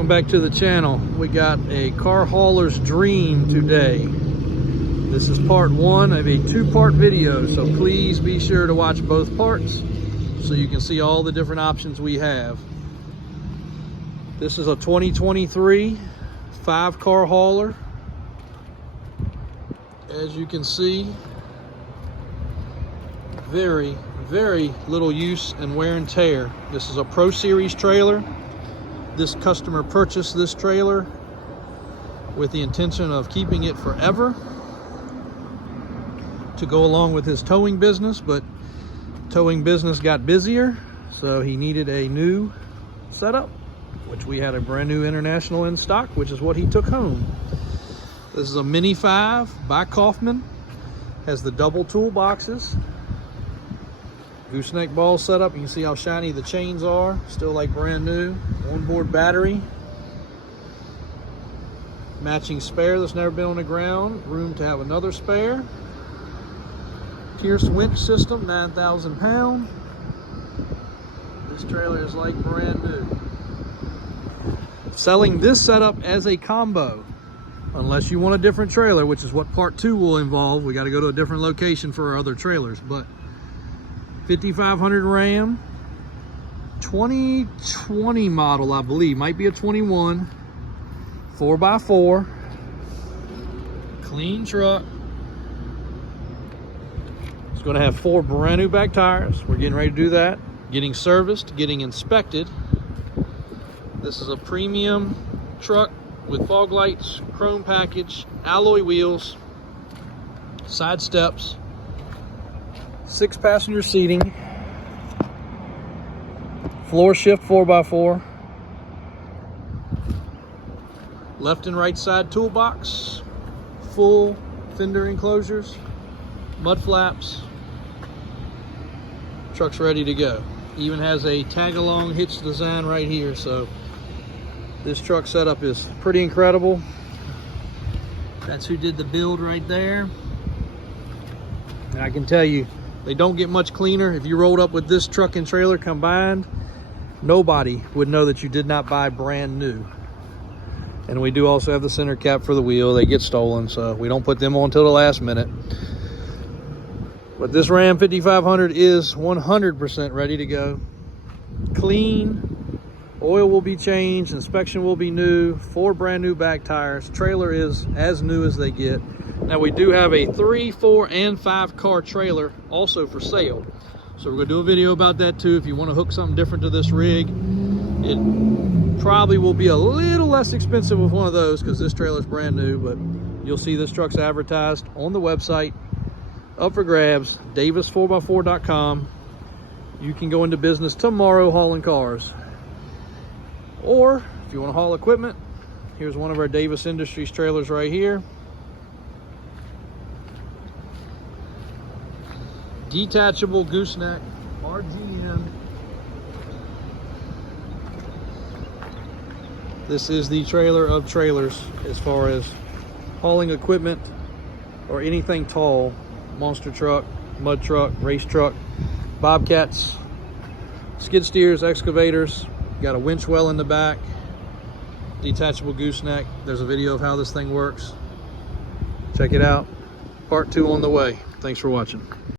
Welcome back to the channel. We got a car hauler's dream today. This is part one of a two-part video, so please be sure to watch both parts so you can see all the different options we have. This is a 2023 5-car hauler. As you can see, very little use and wear and tear. This is a Pro Series trailer. This customer purchased this trailer with the intention of keeping it forever to go along with his towing business, but towing business got busier, so he needed a new setup, which we had a brand new International in stock, which is what he took home. This is a Mini 5 by Kaufman. Has the double toolboxes. Gooseneck ball setup. You can see how shiny the chains are. Still like brand new. Onboard battery. Matching spare that's never been on the ground. Room to have another spare. Pierce winch system, 9,000 pound. This trailer is like brand new. Selling this setup as a combo. Unless you want a different trailer, which is what part two will involve. We got to go to a different location for our other trailers. But 5500 Ram, 2020 model, I believe, might be a 21, 4x4, clean truck. It's going to have 4 brand new back tires. We're getting ready to do that, getting serviced, getting inspected. This is a premium truck with fog lights, chrome package, alloy wheels, side steps, 6-passenger seating, floor shift 4x4, left and right side toolbox, full fender enclosures, mud flaps. Truck's ready to go. Even has a tag-along hitch design right here, so this truck setup is pretty incredible. That's who did the build right there. And I can tell you, they don't get much cleaner. If you rolled up with this truck and trailer combined, nobody would know that you did not buy brand new. And we do also have the center cap for the wheel. They get stolen, so we don't put them on until the last minute. But this Ram 5500 is 100% ready to go. Clean, oil will be changed, inspection will be new, 4 brand new back tires. Trailer is as new as they get. Now we do have a 3, 4, and 5-car trailer also for sale. So we're gonna do a video about that too. If you wanna hook something different to this rig, it probably will be a little less expensive with one of those because this trailer is brand new, but you'll see this truck's advertised on the website, up for grabs, davis4x4.com. You can go into business tomorrow hauling cars. Or if you wanna haul equipment, here's one of our Davis Industries trailers right here. Detachable gooseneck, RGN. This is the trailer of trailers as far as hauling equipment or anything tall. Monster truck, mud truck, race truck, bobcats, skid steers, excavators. Got a winch well in the back, detachable gooseneck. There's a video of how this thing works. Check it out. Part 2 on the way. Thanks for watching.